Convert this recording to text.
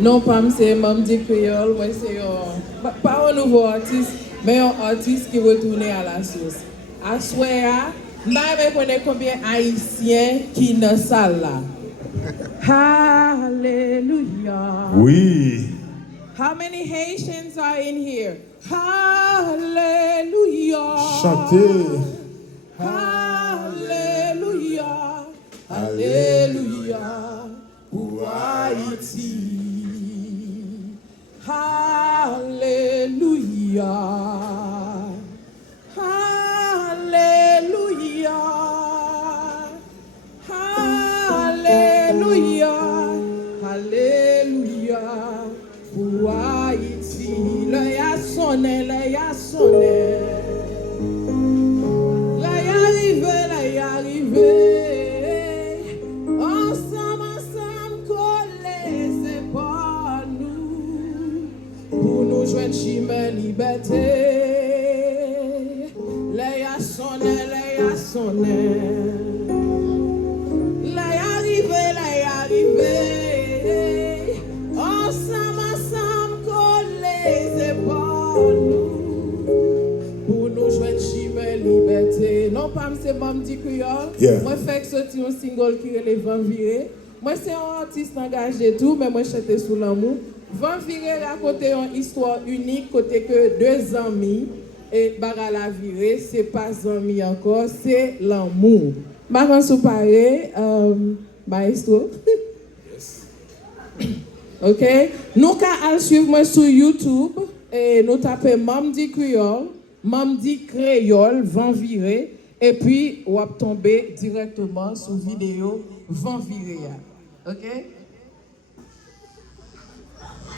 Non, pas c'est Mamdi Créole, moi c'est pas un nouveau artiste, mais un artiste qui retourne à la source. À Soya, je connais combien d'Haïtiens qui sont dans la salle là. Hallelujah. Oui. How many Haitians are in here? Hallelujah. Chantez. Hallelujah. Hallelujah. Pour Haïti. Hallelujah. Hallelujah. Hallelujah. Hallelujah. Pour Haïti. Le ya sonné, le ya sonné. Le ya arrivé, le ya arrivé. Ensemble, collés, c'est pas nous. Pour nous joindre chimère liberté. Le ya sonné, le ya sonné. Le ya arrivé, le ya arrivé. Ensemble, collés, c'est pas nous. Pour nous joindre chimère liberté. Non, pas c'est Mamdi Créole. Yeah. Moi, fais que sortir un single qui est Van Viré. Moi, c'est un artiste engagé tout, mais moi, je chante sous l'amour. Van Viré raconte une histoire unique, côté que deux amis et Bara la virée, c'est pas amis encore, c'est l'amour. Maman sous pareil, maestro. Ok? Nous allons suivre moi sur YouTube et nous tapons Mamdi Créole, Mamdi Créole, Van Viré, et puis on va tomber directement sur vidéo Van Viré. Ok?